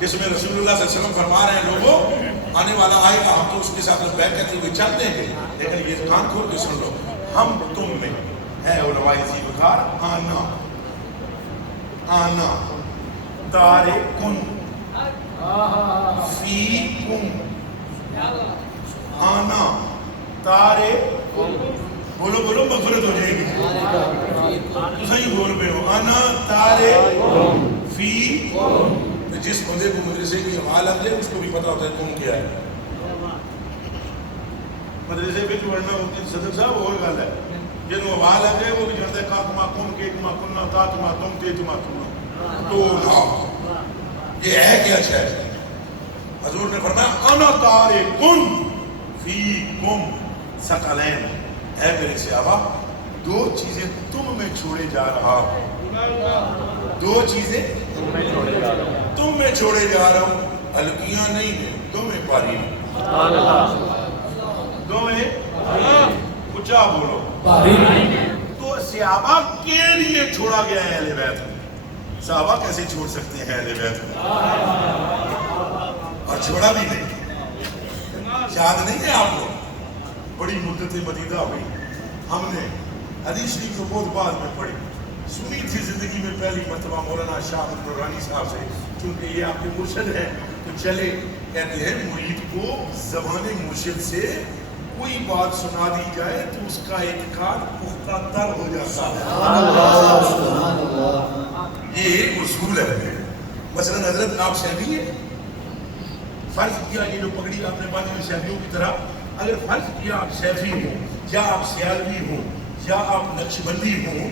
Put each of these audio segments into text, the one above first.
جس میں رسول اللہ صلی اللہ علیہ وسلم فرما رہے ہیں لوگوں آنے والا آئے گا، ہم تو اس کے ساتھ بیعت کرتے ہوئے چل دیں گے، لیکن یہ کان کھول کے سن لو، ہم تم میں ہے علماء ذی وقار آنا تارکن فیکم، آنا تارکن، بولو بولو مغفرت ہو جائے گی، تو صحیح بول پہ ہو، آنا تارکن فیکم۔ جس بندے کو مدرسے کی حوال لگ جائے اس کو بھی پتا ہوتا ہے کون کیا ہے، مدرسے پہ جو پڑھنا ہوتی ہے صدر صاحب اور گل ہے، جنہوں حوال لگ جائے وہ بھی جانتا ہے کا تما کم کے تما کننا تا تما تم تے تما تما تو نا یہ ہے کیا شاید۔ حضور نے فرمایا انا تارکن فیکم ثقلین، اے میرے صحابہ دو چیزیں تم میں چھوڑے جا رہا ہوں، دو چیزیں تم میں چھوڑے جا رہا ہوں، ہلکیاں نہیں ہیں، تمہیں پاری تمہیں اچھا بولو تو صحابہ کے لیے چھوڑا گیا ہے اہل بیت میں، صحابہ کیسے چھوڑ سکتے ہیں اہل بیت میں، اور چھوڑا بھی نہیں، یاد نہیں ہے آپ کو بڑی مدت مدیدہ ہوئی، ہم نے حدیث شریف کو بہت بعد میں پڑھی، سنی تھی زندگی میں پہلی مرتبہ مولانا شاہ نورانی صاحب سے، چونکہ یہ آپ کے مرشد ہیں تو چلے کہتے ہیں مرید کو زبان مرشد سے کوئی بات سنا دی جائے تو اس کا اعتقاد پختہ تر ہو جاتا ہے، یہ ایک اصول ہے۔ مثلا حضرت آپ شیخی ہیں، فرض کیا یہ جو پگڑی آپ نے باندھی ہوئی شیخیوں کی طرح، اگر فرض کیا آپ شیخی ہوں یا آپ سیالوی ہوں یا آپ نقشبندی ہوں،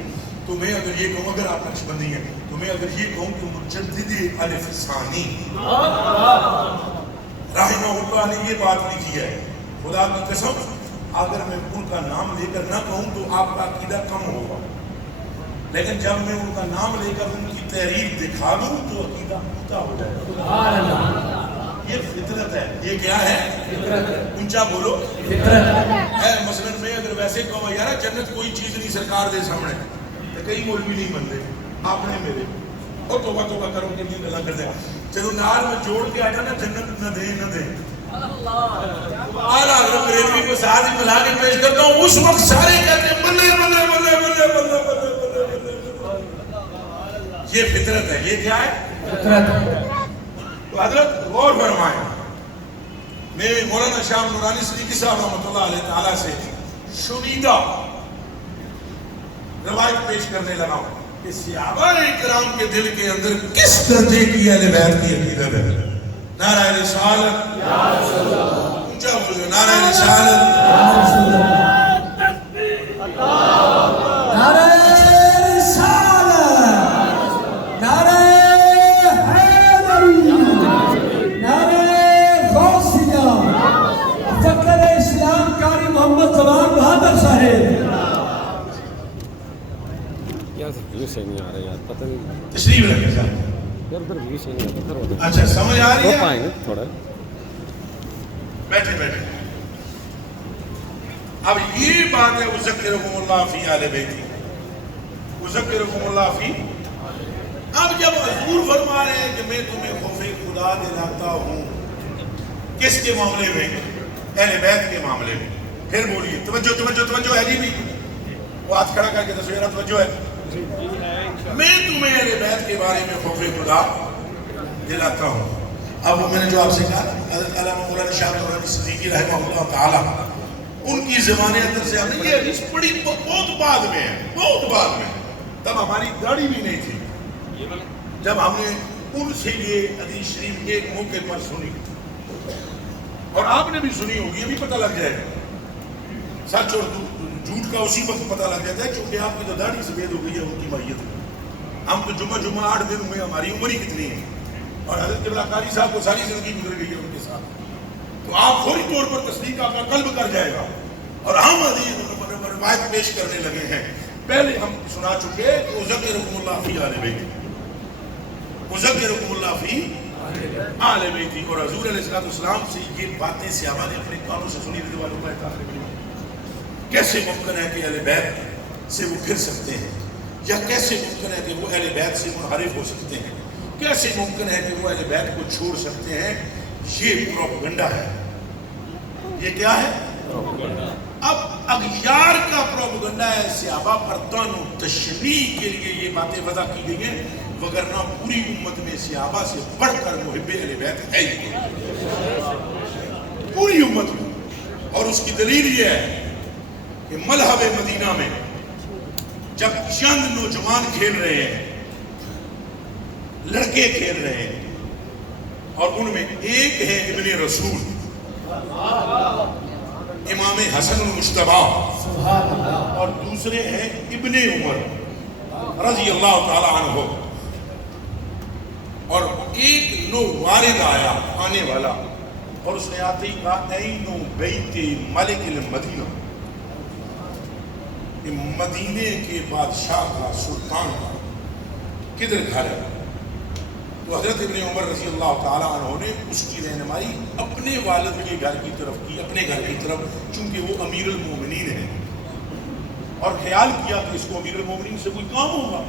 تو میں اگر یہ کہوں، اگر آپ نقشبندی ہیں تو میں اگر یہ کہوں کہ مجدد الف ثانی رحمہ اللہ نے یہ بات لکھی ہے، خدا کی قسم اگر میں ان کا نام لے کر نہ کہوں تو آپ کا عقیدہ کم ہوگا، لیکن جب میں ان کا نام لے کر ان کی تحریر دکھا دوں تو عقیدہ پختہ ہو جائے گا۔ یہ فطرت ہے، یہ کیا ہے؟ اونچا بولو فطرت ہے۔ مثلا میں اگر ویسے کہوں یار جنت کوئی چیز نہیں سرکار دے سامنے، تو کئی مولوی نہیں بنتے، آپ نے میرے اور توبہ توبہ کرو کہ نہیں گلا کر دیں، چلو نار میں جوڑ کے آتا نا جنت نہ دیں نہ دیں، اعلیٰ حضرت بریلوی کو ساتھ ہی ملا کے پیش کرتا ہوں، اس وقت سارے کہتے ہیں بلے بلے بلے بلے بلے بلے بلے، یہ فطرت ہے۔ یہ کیا ہے؟ فطرت ہے۔ تو حضرت غور فرمائیں، میں مولانا شاہ نورانی صدیقی صاحب رحمۃ اللہ علیہ تعالیٰ سے شنیدہ روایت پیش کرنے لگا ہوں کہ صحابہ کرام کے دل کے اندر کس درجے کی اہل بیت کی عقیدت ہے۔ نعرہ رسالت یا رسول اللہ، اونچا بولو نعرہ رسالت یا رسول اللہ، نعرہ رسالت، نعرہ حیدری، نعرہ غوثیہ، فخر اسلام قاری محمد جوان بہادر صاحب۔ نہیں آ رہا یار، پتہ نہیں تشریف رکھیں صاحب، ادھر بھی نہیں آ رہا، اچھا سمجھ آ رہی ہے؟ پائیں گے تھوڑا، بیٹھے بیٹھے۔ اب یہ بات ہے اذکرکم اللہ فی اہل بیتی، اذکرکم اللہ فی، اب جب حضور فرما رہے ہیں کہ میں تمہیں خوف خدا دلاتا ہوں، کس کے معاملے میں؟ اہل بیت کے معاملے میں۔ پھر بولیے توجہ توجہ توجہ ہے جی بھی، وہ ہاتھ کھڑا کر کے تصویرہ توجہ ہے، میں تمہیں اہل بیت کے بارے میں خوف خدا دلاتا ہوں۔ اب میں نے جو آپ سے کہا حضرت علامہ مولانا شاہ نورانی صدیقی رحمہ اللہ تعالیٰ ان کی زبان اندر سے ہم نے یہ حدیث پڑھی بہت بعد میں ہے، بہت بعد میں، تب ہماری داڑھی بھی نہیں تھی، جب ہم نے ان سے یہ حدیث شریف ایک موقع پر سنی، اور آپ نے بھی سنی ہوگی، یہ بھی پتہ لگ جائے گا سچ اور جھوٹ کا اسی وقت پتہ لگ جاتا ہے، کیونکہ آپ کی تو داڑھی سفید ہو گئی ہے ان کی ماہیت میں۔ ہم تو جمعہ 8 دن میں، ہماری عمر ہی کتنی ہے، اور حضرت قبلہ قاری صاحب کو ساری زندگی گزر گئی ہے ان کے ساتھ، تو آپ فوری طور پر تصدیق آپ کا قلب کر جائے گا۔ اور ہم حدیث روایت پیش کرنے لگے ہیں، پہلے ہم سنا چکے کہ اذکرکم اللہ فی اہل بیتی، اذکرکم اللہ فی اہل بیتی، اور حضور علیہ السلام سے یہ باتیں صحابہ نے اپنے کانوں سے سنی، رضوان اللہ تعالی۔ کیسے ممکن ہے کہ اہل بیت سے وہ پھر سکتے ہیں، یا کیسے ممکن ہے کہ وہ اہل بیت سے منحرف ہو سکتے ہیں؟ کیسے ممکن ہے کہ وہ اہل بیت کو چھوڑ سکتے ہیں؟ یہ پروپیگنڈا ہے. یہ کیا ہے؟ اب اغیار کا پروپیگنڈا ہے. صحابہ پر طعن و تشنیع کے لیے یہ باتیں وضع کی گئی ہیں، وگرنہ پوری امت میں صحابہ سے بڑھ کر محب اہل بیت ہے ہی پوری امت میں. اور اس کی دلیل یہ ہے کہ ملحب مدینہ میں جب چند نوجوان کھیل رہے ہیں، لڑکے کھیل رہے ہیں، اور ان میں ایک ہے ابن رسول امام حسن المجتبی، اور دوسرے ہیں ابن عمر رضی اللہ تعالی عنہ، اور ایک نو وارد آیا آنے والا، اور اس نے آتے ہی کہا اینو بیت ملک المدینہ، مدینے کے بادشاہ کا، سلطان کا کدھر گھر ہے؟ تو حضرت ابن عمر رضی اللہ تعالیٰ عنہ نے اس کی رہنمائی اپنے والد کے گھر کی طرف کی، اپنے گھر کی طرف، چونکہ وہ امیر المومنین ہیں، اور خیال کیا کہ اس کو امیر المومنین سے کوئی کام ہوگا.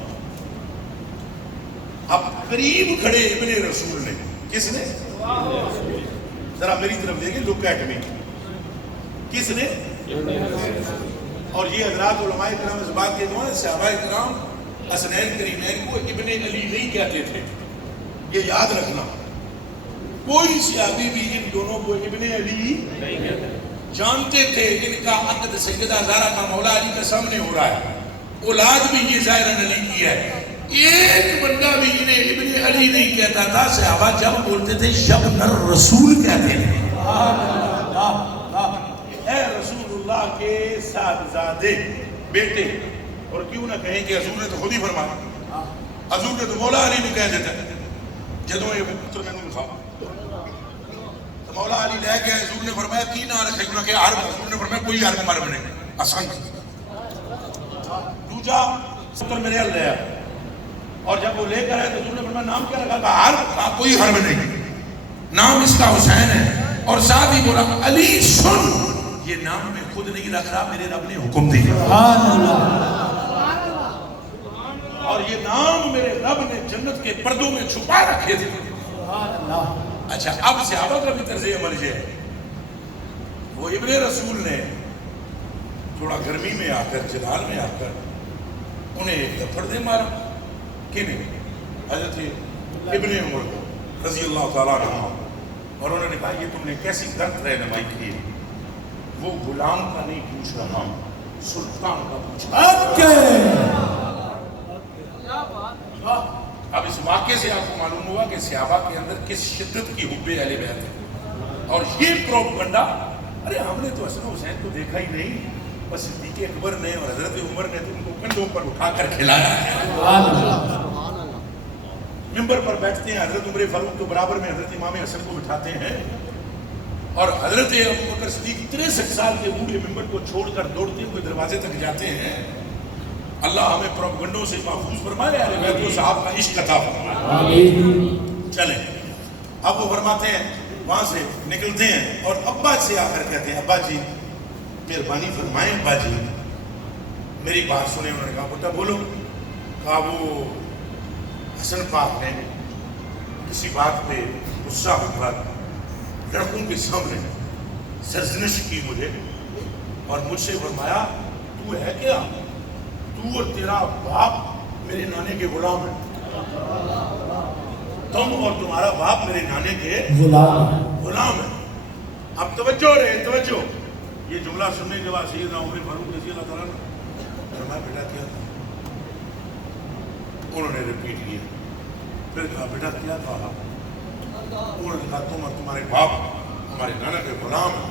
اب قریب کھڑے ابن رسول نے، کس نے؟ ذرا میری طرف دیکھیں، لک ایٹ می. کس نے؟ اور یہ حضرات علماء کرام اس بات کے دعائیں، صحابہ کرام حسنین کریمین کو ابن علی نہیں کہتے تھے، یہ یاد رکھنا. کوئی صحابی بھی ان دونوں کو ابن علی نہیں کہتے، جانتے تھے ان کا عقد سیدہ زہرا کا مولا علی کے سامنے ہو رہا ہے، اولاد بھی یہ ظاہراً علی کی ہے. ایک بندہ بھی انہیں ابن علی نہیں کہتا تھا. صحابہ جب بولتے تھے یبن الرسول کہتے تھے، اے رسول اللہ کے صاحبزادے، بیٹے. اور کیوں نہ کہیں کہ حضور نے تو خود ہی فرمایا، حضور نے تو مولا علی نے کہہ دیتا ہے جدوں یہ پتر میں نے کھا تو مولا علی لے گئے. حضور نے فرمایا کی نہ رکھے گنا کہ عرب، حضور نے فرمایا کوئی عرب مرب نہیں، آسان. دوجا پتر میرے حل لیا، اور جب وہ لے کر آئے تو حضور نے فرمایا نام کیا رکھا؟ کہا حرب. کہا کوئی حرب نہیں، نام اس کا حسین ہے. اور ساتھ ہی بولا علی سن، یہ نام میں خود نہیں رکھ رہا، میرے رب نے حکم دیا. اور یہ نام میرے رب نے جنت کے پردوں میں چھپا رکھے تھے. اچھا، اب صحابہ کا بھی طرز عمل یہ ہے، وہ ابن رسول نے تھوڑا گرمی میں آ کر، جلال میں آ کر انہیں ایک دفڑ دے مارا. کنہیں؟ حضرت ابن عمر کو رضی اللہ تعالیٰ عنہ. اور انہوں نے کہا یہ تم نے کیسی غلط رہنمائی کی ہے، وہ غلام کا نہیں پوچھ رہا، سلطان کا پوچھ رہا. اب اس واقعے سے آپ کو معلوم ہوا کہ صحابہ کے اندر کس شدت کی حب اہل بیت ہے. اور یہ پروپیگنڈا، ارے ہم نے تو حسن حسین کو دیکھا ہی نہیں، بس صدیق اکبر نے اور حضرت عمر نے تو ان کو کندھوں پر اٹھا کر کھلایا ہے. ممبر پر بیٹھتے ہیں، حضرت عمر فاروق کے برابر میں حضرت امام حسن کو بٹھاتے ہیں، اور حضرت ابوبکر صدیق 63 سال کے بوڑھے ممبر کو چھوڑ کر دوڑتے ہوئے دروازے تک جاتے ہیں. اللہ ہمیں پروپیگنڈوں سے محفوظ فرمائے، اہل بیت کو صاحب کا عشق عطا فرمائے. چلیں، اب وہ فرماتے ہیں، وہاں سے نکلتے ہیں اور ابا سے آ کر کہتے ہیں ابا جی مہربانی فرمائیں، ابا جی میری بات سنیں. انہوں نے کہا بیٹا بولو. کہا وہ حسن پاک نے کسی بات پہ غصہ ہو کر لڑکوں کے سامنے سرزنش کی مجھے، اور مجھ سے فرمایا تو ہے کیا، تو اور تیرا باپ میرے نانے کے غلام ہیں، تم اور تمہارا باپ میرے نانے کے غلام ہیں. اب توجہ رہے، توجہ. یہ جملہ سننے کے بعد سیدنا عمر فاروق رضی اللہ تعالیٰ نے فرمایا بیٹا کیا تھا؟ انہوں نے ریپیٹ کیا. پھر کہا بیٹا کیا تھا؟ انہوں نے کہا تم اور تمہارے باپ ہمارے نانا کے غلام ہیں.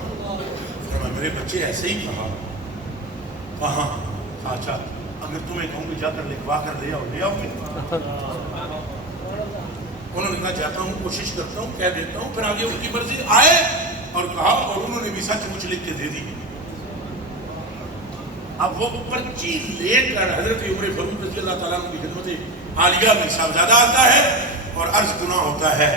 فرمایا میرے بچے ایسے ہی کہا. کہاں؟ اچھا اگر تمہیں کہوں گی جا کر لکھوا کر لے آؤ، لے آؤ گے؟ انہوں نے کہا جاتا ہوں، کوشش کرتا ہوں، کہہ دیتا ہوں. پھر آگے ان کی مرضی آئے اور کہا، اور انہوں نے بھی سچ مچ لکھ کے دے دی. اب وہ پرچی لے کر حضرت عمر فاروق رضی اللہ تعالیٰ کی خدمت عالیہ میں صاحبزادہ آتا ہے اور عرض گناہ ہوتا ہے،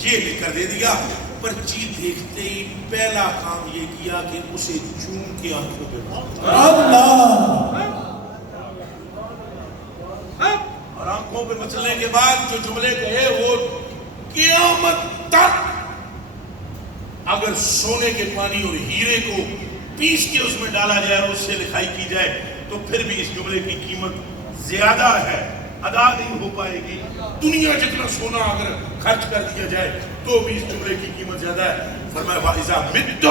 یہ لکھ کر دے دیا. پرچی دیکھتے ہی پہلا کام یہ کیا کہ اسے چوم کے آنکھوں پہ اور آنکھوں آنکھوں پہ مچلنے کے بعد جو جملے کہے وہ قیامت تک اگر سونے کے پانی اور ہیرے کو پیس کے اس میں ڈالا جائے اور اس سے لکھائی کی جائے تو پھر بھی اس جملے کی قیمت زیادہ ہے، ادا نہیں ہو پائے گی۔ دنیا جتنا سونا اگر خرچ کر دیا جائے تو بھی اس جملے کی قیمت زیادہ ہے۔ فرمایا وَإِذَا مِتُّ،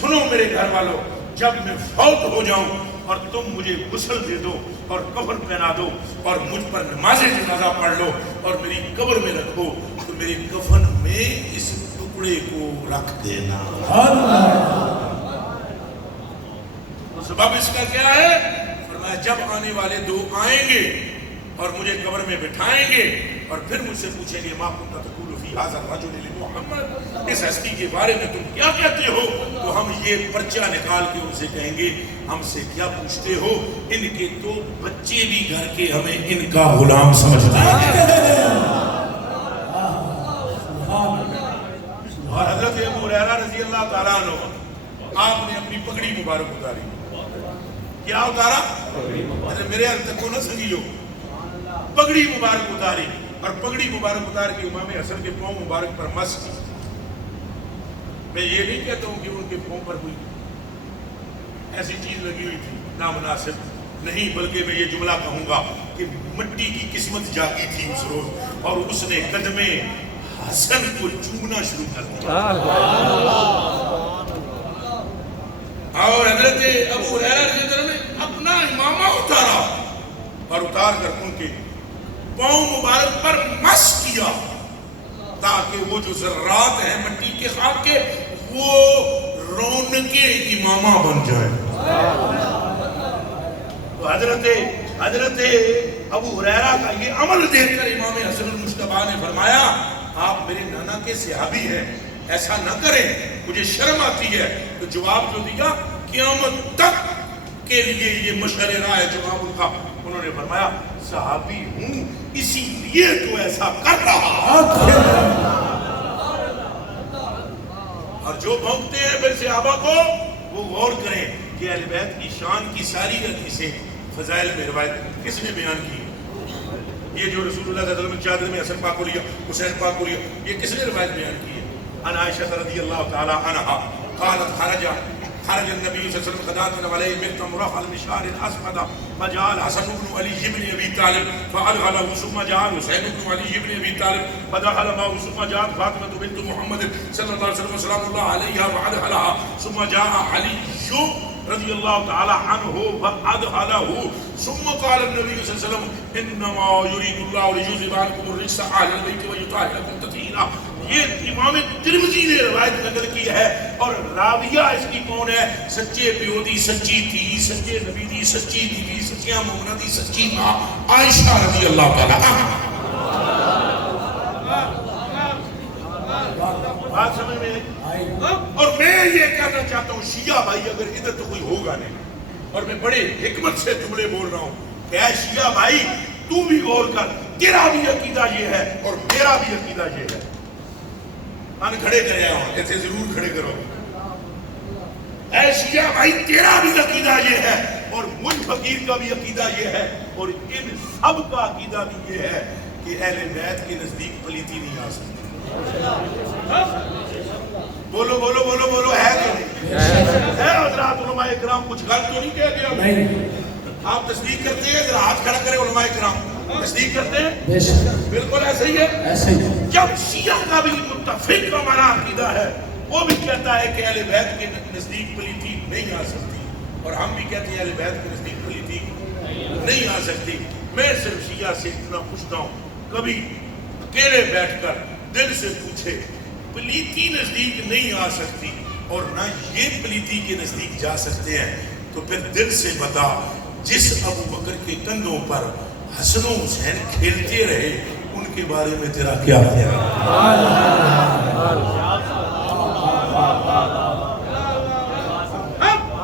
سنو میرے گھر والوں، جب میں فوت ہو جاؤں اور تم مجھے غسل دے دو اور کفن پہنا دو اور مجھ پر نماز جنازہ پڑھ لو اور میری قبر میں رکھو تو میرے کفن میں اس ٹکڑے کو رکھ دینا۔ تو سبب اس کا کیا ہے؟ فرمایا جب آنے والے دو آئیں گے اور مجھے قبر میں بٹھائیں گے اور پھر مجھ سے پوچھیں گے ما کنت تقول فی ھذا الرجل لمحمد، اس ہستی کے بارے میں تم کیا کہتے ہو؟ تو ہم یہ پرچہ نکال کے ان سے کہیں گے ہم سے کیا پوچھتے ہو؟ ان کے تو بچے بھی گھر کے ہمیں ان کا غلام سمجھتے ہیں۔ اور حضرت ابو ہریرہ رضی اللہ تعالیٰ عنہ آپ نے اپنی پگڑی مبارک اتاری۔ کیا اتارا؟ میرے حال تک کو نہ سنگی لو، پگڑی مبارک اتاری اور پگڑی مبارک اتار کے امام حسن کے پاؤں مبارک پر مس کی۔ میں یہ نہیں کہتا ہوں کہ ان کے پاؤں پر کوئی ایسی چیز لگی ہوئی تھی نامناسب، نہیں، بلکہ میں یہ جملہ کہوں گا کہ مٹی کی قسمت جاگی تھی اس روز اور اس نے قدم حسن کو چومنا شروع کر دیا۔ اور حضرت ابو ہریرہ رضی اللہ عنہ نے اپنا امامہ اتارا اور اتار کر ان کے پاؤں مبارک پر مس کیا تاکہ وہ جو ذرات ہیں مٹی کے خاک کے وہ رونق امامہ بن جائے۔ تو حضرت ابو ہریرہ کا یہ عمل دیکھ کر امام حسن المجتبیٰ نے فرمایا آپ میرے نانا کے صحابی ہیں، ایسا نہ کریں، مجھے شرم آتی ہے۔ تو جواب جو دیا قیامت تک کے لیے یہ مشعر راہ ہے جواب ان کا۔ انہوں نے فرمایا صحابی ہوں اسی لیے تو ایسا کر رہا۔ اور جو بھونکتے ہیں پھر صحابہ کو وہ غور کریں کہ اہل بیت کی شان کی ساری حدیثیں فضائل میں روایت کس نے بیان کی؟ یہ جو رسول اللہ صلی اللہ علیہ وسلم چادر میں حسن پاک کو لیا، حسین پاک کو لیا، یہ کس نے روایت بیان کی ہے؟ عن عائشہ رضی اللہ تعالی عنہا قالت خرج النبي صلى الله عليه وسلم غداة عليه من تمرة المشعر الأسود فجاء الحسن بن علي بن أبي طالب فأدخله ثم جاء الحسين بن علي بن أبي طالب فدخل معه ثم جاءت فاطمة بنت محمد صلى الله عليه وسلم سلام الله عليها فأدخلها ثم جاء علي رضي الله تعالى عنه فأدخله ثم قال النبي صلى الله عليه وسلم إنما يريد الله ليذهب عنكم الرجس أهل البيت ويطهركم تطهيرا۔ یہ امام ترمذی نے روایت نقل کی ہے اور راویہ اس کی کون ہے؟ سچے پیو دی سچی تھی، سچے نبی دی سچی بیوی، سچیاں مومنہ دی سچی ماں عائشہ رضی اللہ تعالیٰ عنہا۔ بات سمجھ میں؟ اور میں یہ کہنا چاہتا ہوں شیعہ بھائی اگر ادھر تو کوئی ہوگا نہیں، اور میں بڑے حکمت سے جملے بول رہا ہوں کہ اے شیعہ بھائی تو بھی غور کر، تیرا بھی عقیدہ یہ ہے اور میرا بھی عقیدہ یہ ہے۔ ان کھڑے کرے ہوں ایسے ضرور کھڑے کرو۔ اے شیعہ بھائی تیرا بھی عقیدہ یہ ہے اور مجھ فقیر کا بھی عقیدہ یہ ہے اور ان سب کا عقیدہ بھی یہ ہے کہ اہل بیت کے نزدیک پلیتی نہیں آ سکتی۔ بولو بولو بولو بولو، ہے کہ نہیں؟ ہے حضرات علماء اکرام کچھ غلط تو نہیں کہہ دیا؟ نہیں۔ آپ تصدیق کرتے ہیں؟ ذرا ہاتھ کھڑا کریں علماء اکرام، تصدیق کرتے ہیں؟ بالکل ایسے ہی ہے۔ جب شیعہ کا بھی متفق ہمارا عقیدہ ہے، وہ بھی کہتا ہے کہ اہل بیت کے نزدیک پلیتی نہیں آ سکتی اور ہم بھی کہتے ہیں اہل بیت کے نزدیک پلیتی نہیں آ سکتی۔ میں صرف شیعہ سے اتنا پوچھتا ہوں کبھی اکیلے بیٹھ کر دل سے پوچھے پلیتی نزدیک نہیں آ سکتی اور نہ یہ پلیتی کے نزدیک جا سکتے ہیں تو پھر دل سے بتا جس ابو بکر کے کندھوں پر حسن و حسین کھیلتے رہے ان کے بارے میں تیرا کیا خیال ہے؟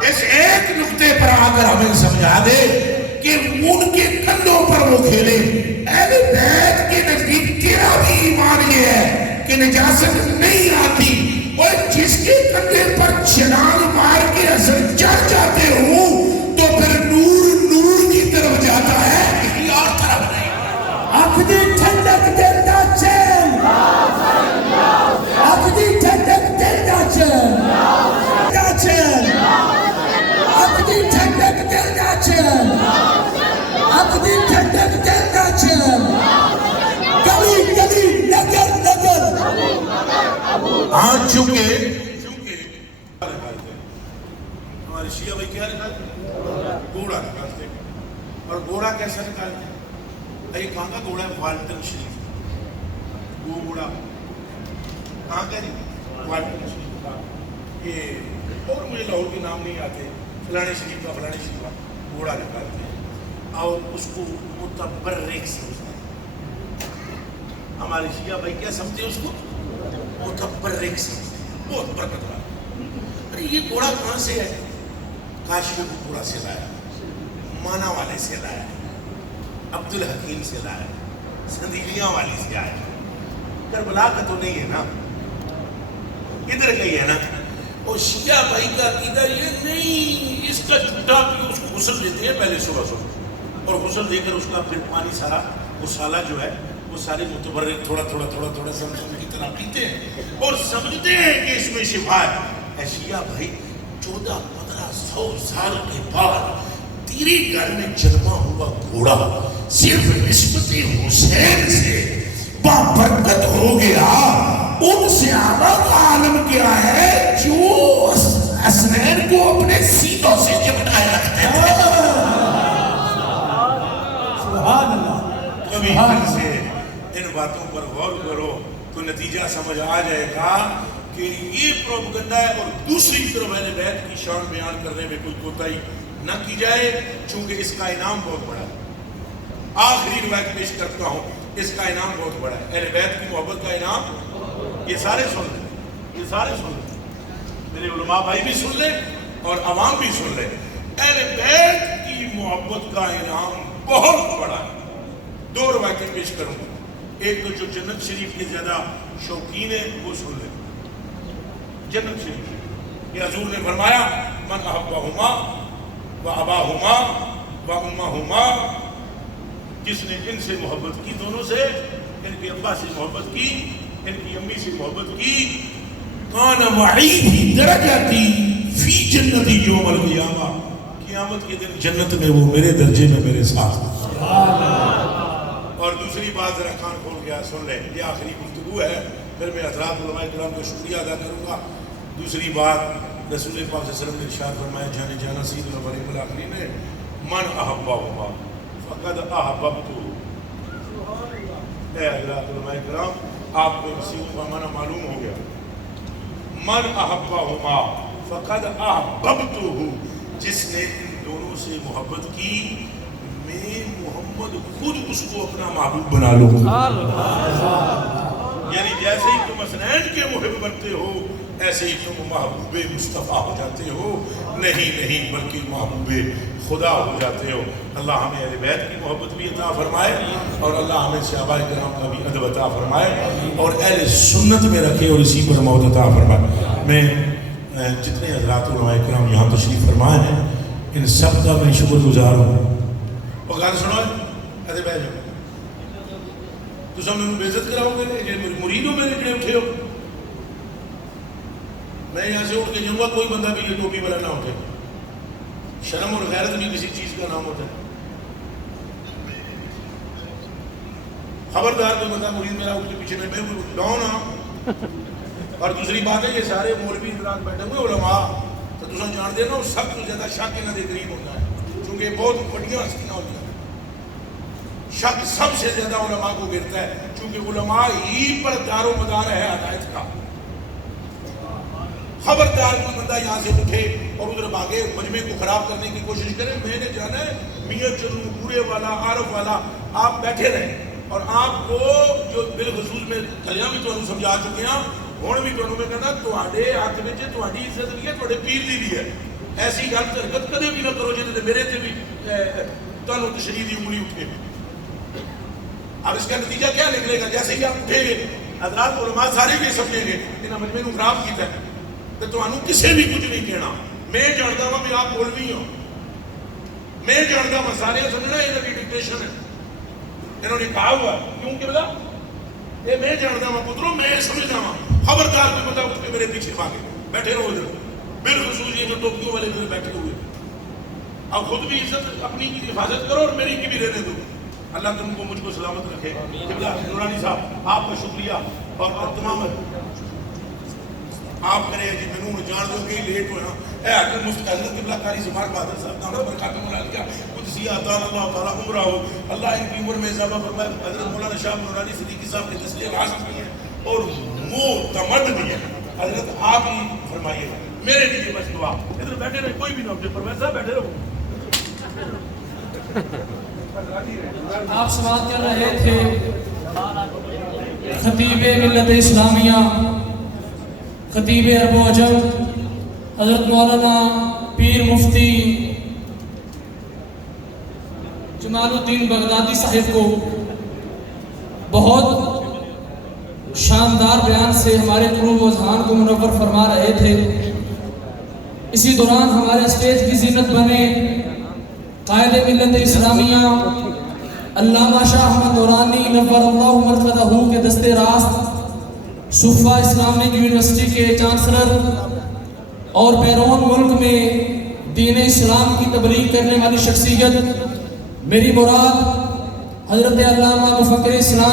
اس ایک نقطے پر آ کر ہمیں سمجھا دے کہ ان کے کندھوں پر وہ کھیلے۔ اہل بیت کے نزدیک تیرا بھی ایمان یہ ہے کہ نجاست نہیں آتی اور جس کے کندھے پر چھلانگ مار کے حسن چڑھ جاتے ہوں تو پھر نور نور کی طرف جاتا ہے کسی اور طرف نہیں۔ آپ ہاں چونکہ ہمارے شیعہ بھائی کیا نکالتے ہیں؟ گھوڑا نکالتے ہیں. اور گھوڑا کیسا نکالتے ہیں؟ یہ کہاں کا گھوڑا ہے؟ والٹن شریف. وہ گھوڑا کہاں کا جی؟ والٹن شریف کا. یہ اور مجھے لاہور کے نام نہیں آتے. فلانے شریف کا فلانے شریف کا گھوڑا نکالتے ہیں اور اس کو متبرک سمجھتے ہیں. ہمارے شیعہ بھائی کیا سمجھتے ہیں اس کو؟ متبرک سمجھتے ہیں. بہت برکت والا. ارے یہ گھوڑا کہاں سے ہے؟ کاشمی پورا سے لایا, مانا والے سے لایا, عبدالحکیم سے لایا, سندیلیاں والی سے آیا. کربلا کا تو نہیں ہے نا, ادھر کا ہی ہے نا. اور شیعہ بھائی کا ادھر یہ نہیں, اس کا جھوٹا بھی اس کو غسل دیتے ہیں پہلے صبح صبح, اور غسل دے کر اس کا پھر پانی سارا وہ سالہ جو ہے وہ سارے متبرک تھوڑا تھوڑا تھوڑا تھوڑا زمزم کی طرح پیتے ہیں اور سمجھتے ہیں کہ اس میں شفا ہے. اے شیعہ بھائی 1400 سال کے بعد تیرے گھر میں جنما ہوا گھوڑا صرف نسبت حسین سے بابرکت ہو گیا. ان سے اعلیٰ عالم کیا ہے جو حسنین کو اپنے سینوں سے چپٹائے رکھتے تھے. سبحان اللہ. کبھی دل سے ان باتوں پر غور کرو تو نتیجہ سمجھ آ جائے گا کہ یہ پروپیگنڈا ہے. اور دوسری طرف اہل بیت کی شان بیان کرنے میں کوئی کوتاہی نہ کی جائے, چونکہ اس کا انعام بہت بڑا ہے. آخری روایت پیش کرتا ہوں, اس کا انعام بہت بڑا ہے. اہل بیت کی محبت کا انعام یہ سارے سن لیں, یہ سارے سن لیں, میرے علماء بھائی بھی سن لیں اور عوام بھی سن لیں. اہل بیت کی محبت کا انعام بہت بڑا ہے. 2 روایتیں پیش کروں گا. ایک تو جو جنت شریف کے زیادہ شوقین ہے وہ سن لیں. جنت شریف یہ حضور نے فرمایا من احبہما و اباہما و امہما, جس نے ان سے محبت کی, دونوں سے, ان کے ابا سے محبت کی, ان کی امی سے محبت کی, کان معی فی درجتی فی جنتی یوم القیامہ, قیامت کے دن جنت میں وہ میرے درجے میں میرے ساتھ. اور دوسری بات ذرا کان کھول گیا سن لیں, یہ آخری گفتگو ہے, پھر میں حضرات علماء کرام کا شکریہ ادا کروں گا. دوسری بات رسول پاک صلی اللہ علیہ وسلم نے ارشاد فرمایا جانے جانا سید الاولین والآخرین نے من احبہما فقد احببتہ. اے حضرات علماء کرام آپ کو اسی کا معنی معلوم ہو گیا. من احبہما فقد احببتہ, جس نے ان دونوں سے محبت کی میں محمد خود اس کو اپنا محبوب بنا لوں. یعنی جیسے ہی تم حسنین کے محب بنتے ہو ایسے ہی تم محبوب مصطفیٰ ہو جاتے ہو. نہیں بلکہ محبوب خدا ہو جاتے ہو. اللہ ہمیں اہل بیت کی محبت بھی عطا فرمائے اور اللہ ہمیں صحابہ کرام کا بھی ادب عطا فرمائے اور اہل سنت میں رکھے اور اسی پر موت عطا فرمائے. میں جتنے حضرات علماء کرام یہاں تشریف فرمائے ہیں ان سب کا میں شکر گزار ہوں. اور گانا سنو ایسے بیٹھ جاؤ تو سب نے بےعزت کراؤ گے, مرید ہو میرے جڑے اٹھے ہو. میں یہاں سے اٹھ کے جاؤں گا, کوئی بندہ بھی یہ ٹوپی والا نہ اٹھے. شرم اور غیرت بھی کسی چیز کا نام ہوتا ہے. خبردار کوئی بندہ مرید میرا اٹھ کے پیچھے میں ڈاؤن ہوں. اور دوسری بات ہے یہ سارے مولوی حضرات بیٹھے ہوئے علماء تو تم جانتے ہیں نا سب سے زیادہ شک انہاں دے قریب ہوتا ہے, چونکہ بہت بڑیاں ہستیاں ہوتی ہیں. شک سب سے زیادہ علماء کو گرتا ہے, چونکہ علماء ہی پر دار و مدار ہے ہدایت کا. خبردار کوئی بندہ یہاں سے اٹھے اور ادھر بھاگے مجمع کو خراب کرنے کی کوشش کرے. میں نے جانا ہے میاں چلوں پورے والا عارف والا آپ بیٹھے رہیں اور آپ کو جو بالخصوص میں کلیاں بھی تو سمجھا چکے ہیں ہوں بھی تو میں کہنا تواڈے ہاتھ میں تواڈی عزت نہیں ہے, تواڈے پیر دی بھی ہے. ایسی گل حرکت کدے بھی نہ کرو جی میرے تے بھی تمہیں تشریح دی انگلی اٹھے. اب اس کا نتیجہ کیا نکلے گا؟ جیسے ہی آپ اٹھیں گے حضرات علماء سارے بھی سمجھیں گے انہاں مجمع نوں خراب کیتا ہے تو تمہیں کسے بھی کچھ نہیں کہنا. میں جانتا ہوں کہ آپ مولوی ہو, میں جانتا ہوں سارے سمجھنا یہ ڈکٹیشن ہے انہوں نے کہا ہوا کیوں کہ بلا یہ میں جانتا ہوں پتروں میں سمجھتا ہوں. خبردار کوئی بندہ اٹھ کے میرے پیچھے بھاگے بیٹھے رہو ادھر, بالخصوص یہ جو ٹوپیوں والے ادھر بیٹھے ہوئے. اب خود بھی عزت اپنی کی حفاظت کرو اور میری کی بھی رہنے دو. اللہ تم کو مجھ کو سلامت رکھے. نورانی صاحب آپ کا شکریہ اور تمام آپ کرے جی میں جان دو کہ لیٹ ہونا اے حضرت مستقل قبلہ قاری زمان بہادر صاحب دامت برکاتہ مولانا قدسی عطا اللہ تعالیٰ عمرہ ہو اللہ ان کی عمر میں اضافہ فرمائے حضرت مولانا شاہ نورانی صدیقی صاحب کے دستے راست بھی ہیں اور معتمد بھی ہیں حضرت آپ ہی فرمائیے میرے لیے بس دعا ادھر بیٹھے رہے کوئی بھی نہ اٹھے پرویز صاحب بیٹھے رہو آپ سوال کر رہے تھے خطیب ملت اسلامیہ خطیب عرب و عجم حضرت مولانا پیر مفتی جمال الدین بغدادی صاحب کو بہت شاندار بیان سے ہمارے قلوب و اذہان کو منور فرما رہے تھے. اسی دوران ہمارے اسٹیج کی زینت بنے قائد ملت اسلامیہ علامہ شاہ احمد نورانی نور اللہ مرقدہ کے دستے راست صوفہ اسلامک یونیورسٹی کے چانسلر اور بیرون ملک میں دین اسلام کی تبلیغ کرنے والی شخصیت میری مراد حضرت علامہ مفکر اسلام